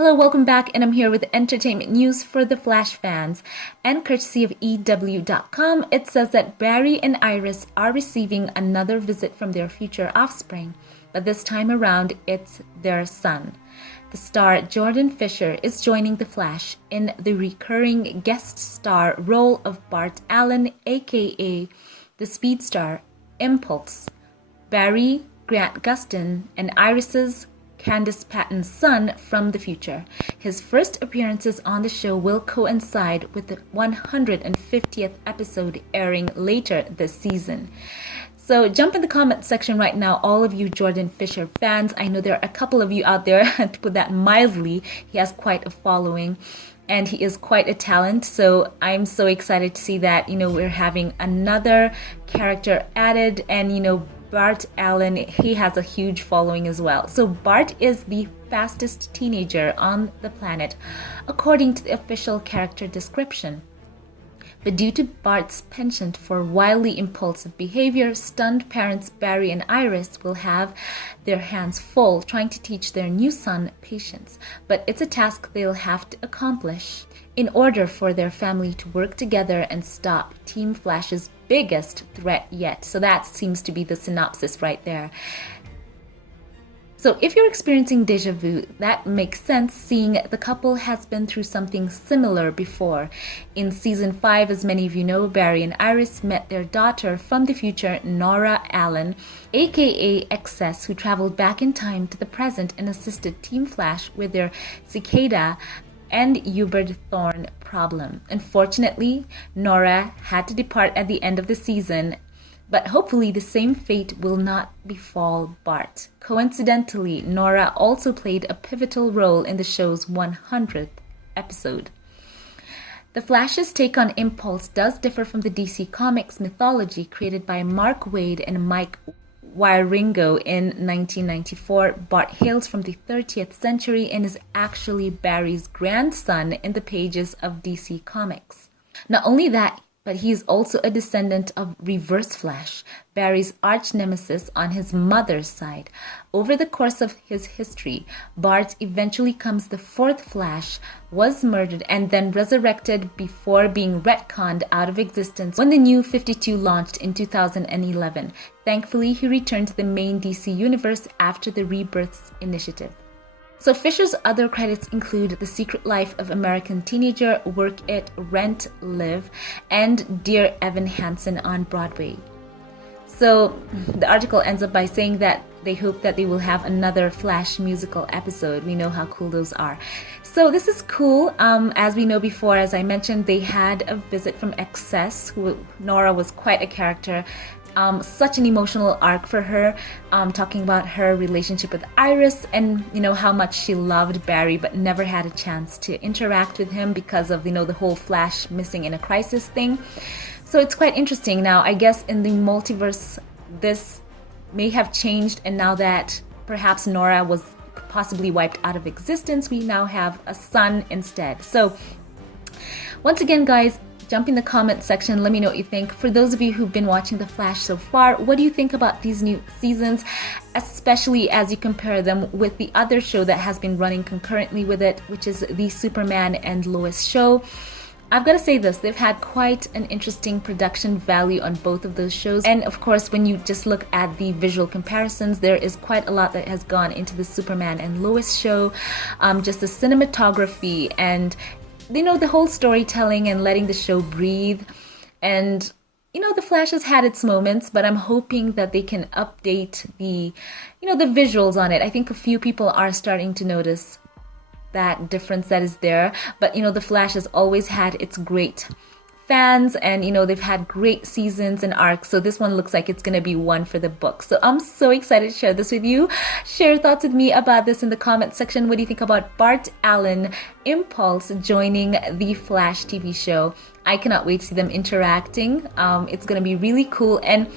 Hello, welcome back, and I'm here with entertainment news for the Flash fans. And courtesy of EW.com, it says that Barry and Iris are receiving another visit from their future offspring, but this time around, it's their son. The star Jordan Fisher is joining the Flash in the recurring guest star role of Bart Allen, aka the speed star Impulse. Barry, Grant Gustin, and Iris's Candice Patton's son from the future. His first appearances on the show will coincide with the 150th episode airing later this season. So jump in the comment section right now, all of you Jordan Fisher fans. I know there are a couple of you out there, to put that mildly. He has quite a following and he is quite a talent. So I'm so excited to see that, we're having another character added, and Bart Allen, he has a huge following as well. So Bart is the fastest teenager on the planet, according to the official character description. But due to Bart's penchant for wildly impulsive behavior, stunned parents Barry and Iris will have their hands full trying to teach their new son patience. But it's a task they'll have to accomplish in order for their family to work together and stop Team Flash's biggest threat yet. So that seems to be the synopsis right there. So if you're experiencing deja vu, that makes sense, seeing the couple has been through something similar before. In season 5, as many of you know, Barry and Iris met their daughter from the future, Nora Allen, aka Excess, who traveled back in time to the present and assisted Team Flash with their cicada and Hubert Thorne problem. Unfortunately, Nora had to depart at the end of the season, but hopefully the same fate will not befall Bart. Coincidentally, Nora also played a pivotal role in the show's 100th episode. The Flash's take on Impulse does differ from the DC Comics mythology created by Mark Waid and Mike Wieringo in 1994. Bart hails from the 30th century and is actually Barry's grandson in the pages of DC Comics. Not only that, but he is also a descendant of Reverse Flash, Barry's arch nemesis on his mother's side. Over the course of his history, Bart eventually becomes the fourth Flash, was murdered, and then resurrected before being retconned out of existence when the New 52 launched in 2011. Thankfully, he returned to the main DC universe after the Rebirths initiative. So Fisher's other credits include The Secret Life of American Teenager, Work It, Rent, Live, and Dear Evan Hansen on Broadway. So the article ends up by saying that they hope that they will have another Flash musical episode. We know how cool those are. So this is cool. As we know before, as I mentioned, they had a visit from Excess, who Nora was quite a character. Such an emotional arc for her, talking about her relationship with Iris and how much she loved Barry but never had a chance to interact with him because of the whole Flash missing in a crisis thing. So it's quite interesting. Now I guess in the multiverse this may have changed, and now that perhaps Nora was possibly wiped out of existence, we now have a son instead. So once again, guys, jump in the comment section. Let me know what you think. For those of you who've been watching The Flash so far, what do you think about these new seasons, especially as you compare them with the other show that has been running concurrently with it, which is the Superman and Lois show? I've got to say this, they've had quite an interesting production value on both of those shows. And of course, when you just look at the visual comparisons, there is quite a lot that has gone into the Superman and Lois show. Just the cinematography and the whole storytelling and letting the show breathe. And The Flash has had its moments, but I'm hoping that they can update the visuals on it. I think a few people are starting to notice that difference that is there. But The Flash has always had its great fans, and they've had great seasons and arcs, so this one looks like it's gonna be one for the book. So I'm so excited to share this with you. Share your thoughts with me about this in the comment section. What do you think about Bart Allen, Impulse, joining the Flash TV show? I cannot wait to see them interacting. It's gonna be really cool. And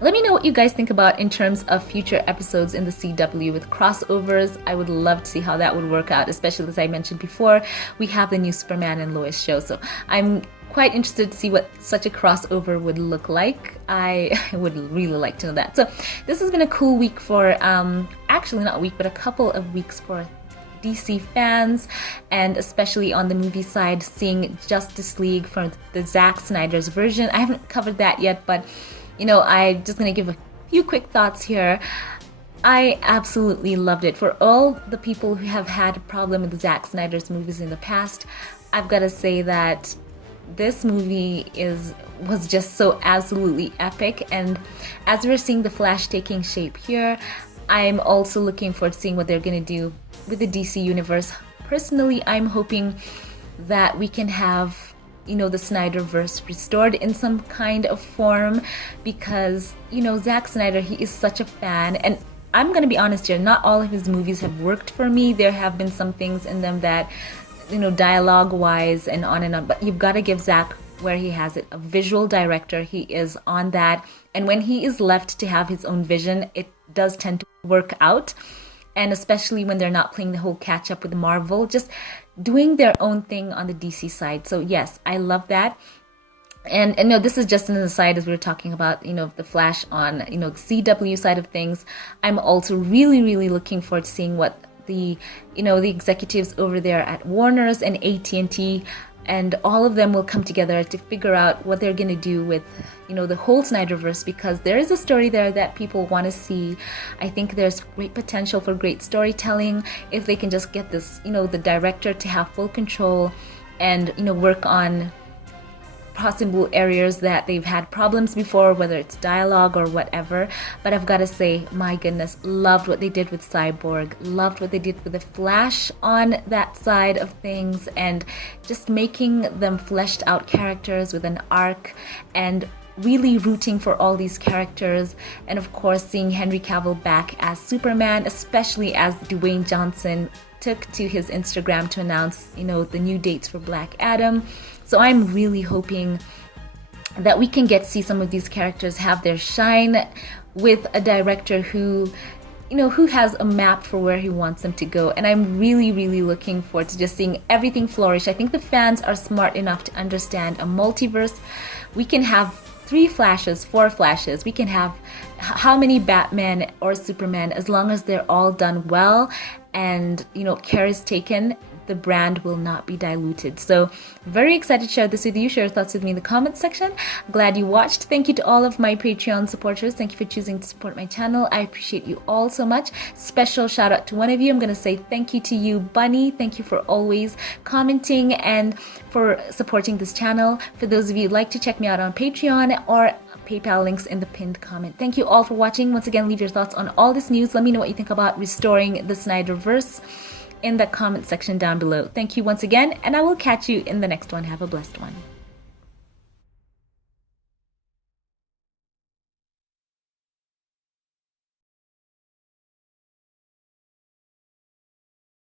let me know what you guys think about in terms of future episodes in the CW with crossovers. I would love to see how that would work out, especially as I mentioned before, we have the new Superman and Lois show. So I'm quite interested to see what such a crossover would look like. I would really like to know that. So this has been a cool week for, actually not a week, but a couple of weeks for DC fans, and especially on the movie side, seeing Justice League from the Zack Snyder's version. I haven't covered that yet, but I'm just gonna give a few quick thoughts here. I absolutely loved it. For all the people who have had a problem with Zack Snyder's movies in the past, I've got to say that this movie was just so absolutely epic. And as we're seeing the Flash taking shape here, I'm also looking forward to seeing what they're going to do with the DC universe. Personally, I'm hoping that we can have the Snyderverse restored in some kind of form, because Zack Snyder, he is such a fan, and I'm gonna be honest here, not all of his movies have worked for me. There have been some things in them that dialogue wise and on, but you've got to give Zack where he has it. A visual director, he is on that, and when he is left to have his own vision, it does tend to work out. And especially when they're not playing the whole catch up with Marvel, just doing their own thing on the DC side. So yes, I love that. And no, this is just an aside, as we were talking about, the Flash on, the CW side of things. I'm also really, really looking forward to seeing what the executives over there at Warner's and AT&T and all of them will come together to figure out what they're going to do with, the whole Snyderverse, because there is a story there that people want to see. I think there's great potential for great storytelling if they can just get this, the director to have full control and, work on possible areas that they've had problems before, whether it's dialogue or whatever. But I've got to say, my goodness, loved what they did with Cyborg, loved what they did with the Flash on that side of things, and just making them fleshed out characters with an arc and really rooting for all these characters. And of course, seeing Henry Cavill back as Superman, especially as Dwayne Johnson took to his Instagram to announce, the new dates for Black Adam. So I'm really hoping that we can see some of these characters have their shine with a director who has a map for where he wants them to go. And I'm really, really looking forward to just seeing everything flourish. I think the fans are smart enough to understand a multiverse. We can have 3 Flashes, 4 Flashes. We can have how many Batman or Superman, as long as they're all done well and, care is taken, the brand will not be diluted. So very excited to share this with you. Share your thoughts with me in the comments section. Glad you watched. Thank you to all of my Patreon supporters. Thank you for choosing to support my channel. I appreciate you all so much. Special shout out to one of you. I'm going to say thank you to you, Bunny. Thank you for always commenting and for supporting this channel. For those of you who'd like to check me out on Patreon or PayPal, links in the pinned comment. Thank you all for watching. Once again, leave your thoughts on all this news. Let me know what you think about restoring the Snyderverse in the comment section down below. Thank you once again, and I will catch you in the next one. Have a blessed one.